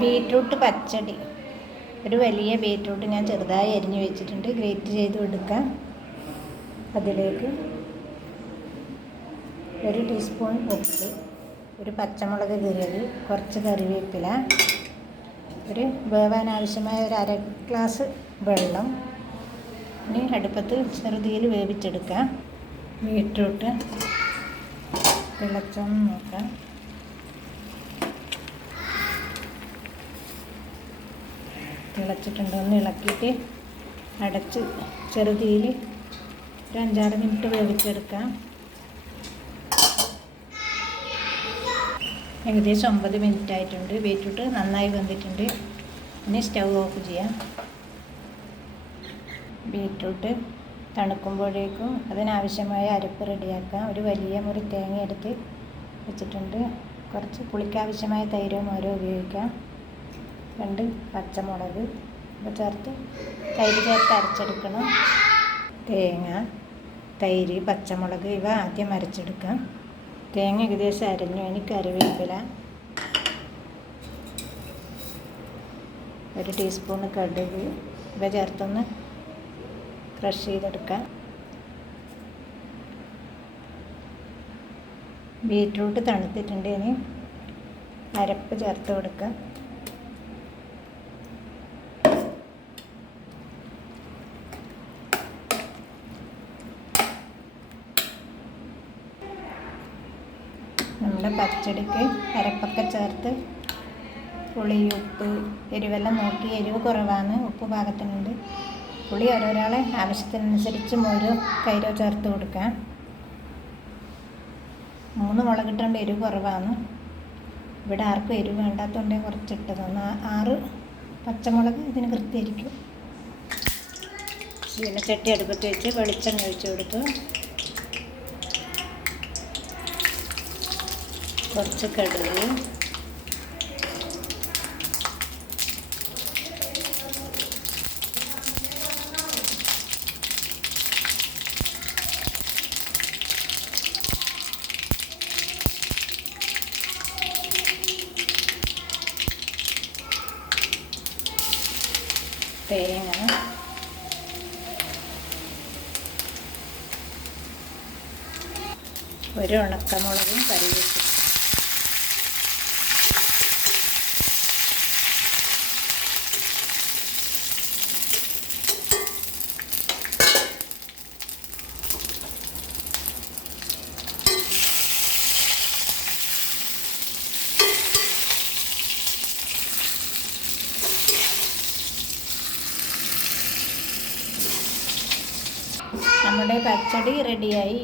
Beetroot പച്ചടി. ഒരു വലിയ beetroot ഞാൻ ചെറുതായി അരിഞ്ഞു വെച്ചിട്ടുണ്ട്. ഗ്രേറ്റ് ചെയ്ത് എടുക്കാം. അതിലേക്ക് 1 ടീസ്പൂൺ ഉപ്പ്, ഒരു പച്ചമുളക് കീറിയത്, കുറച്ച് കറിവേപ്പില, ഒരു വേവാൻ ആവശ്യമായ ഒരു അര ഗ്ലാസ് വെള്ളം. ഇനി അടുപ്പത്ത് ചെറുതീയിൽ വേവിച്ചെടുക്കാം. ബീറ്റ്റൂട്ട് തിളച്ചൊന്ന് നോക്കാം. തിളച്ചിട്ടുണ്ടോയെന്ന് ഇളക്കിയിട്ട് അടച്ച് ചെറുതീയിൽ ഒരു 5-6 മിനിറ്റ് വേവിച്ചെടുക്കാം. ഏകദേശം 9 മിനിറ്റ് ആയിട്ടുണ്ട്. ബീറ്റ്റൂട്ട് നന്നായി വെന്തിട്ടുണ്ട്. ഇനി സ്റ്റൗ ഓഫ് ചെയ്യാം. ബീറ്റ്റൂട്ട് തണുക്കുമ്പോഴേക്കും അതിനാവശ്യമായ അരപ്പ് റെഡിയാക്കാം. ഒരു വലിയ മുറി തേങ്ങ എടുത്ത് വെച്ചിട്ടുണ്ട്. കുറച്ച് പുളിക്കാവശ്യമായ തൈരോ മോരോ ഉപയോഗിക്കാം. 2 പച്ചമുളക് ചേർത്ത് തൈര് ചേർത്ത് അരച്ചെടുക്കണം. തേങ്ങ, തൈര്, പച്ചമുളക് ഇവ ആദ്യം അരച്ചെടുക്കാം. തേങ്ങ ഏകദേശം അരഞ്ഞു. ഇനി കറിവേപ്പില, 1 ടീസ്പൂൺ കടുക് ഇവ ചേർത്തൊന്ന് ക്രഷ് ചെയ്തെടുക്കാം. ബീറ്റ്റൂട്ട് തണുത്തിട്ടുണ്ട്. ഇനി അരപ്പ് ചേർത്ത് കൊടുക്കാം. നമ്മുടെ പച്ചടിക്ക് അരപ്പൊക്കെ ചേർത്ത് പുളി, ഉപ്പ്, എരിവെല്ലാം നോക്കി. എരിവ് കുറവാണ്, ഉപ്പ് പാകത്തിനുണ്ട്. പുളി ഓരോരാളെ ആവശ്യത്തിനനുസരിച്ച് മോരോ തൈരോ ചേർത്ത് കൊടുക്കാം. 3 മുളകിട്ടുണ്ട്. എരിവ് കുറവാണ്. ഇവിടെ ആർക്കും എരിവ് വേണ്ടാത്തതുകൊണ്ട് കുറച്ചിട്ടതാണ്. 6 പച്ചമുളക് ഇതിന് കൃത്യമായിരിക്കും. ചീനച്ചട്ടി അടുപ്പത്ത് വെച്ച് വെളിച്ചെണ്ണ ഒഴിച്ച് കൊടുത്തു. കുറച്ച് കടുക്, തേങ്ങ, ഒരു ഉണക്കമുളകും കറിവേപ്പില. നമ്മുടെ പച്ചടി റെഡിയായി.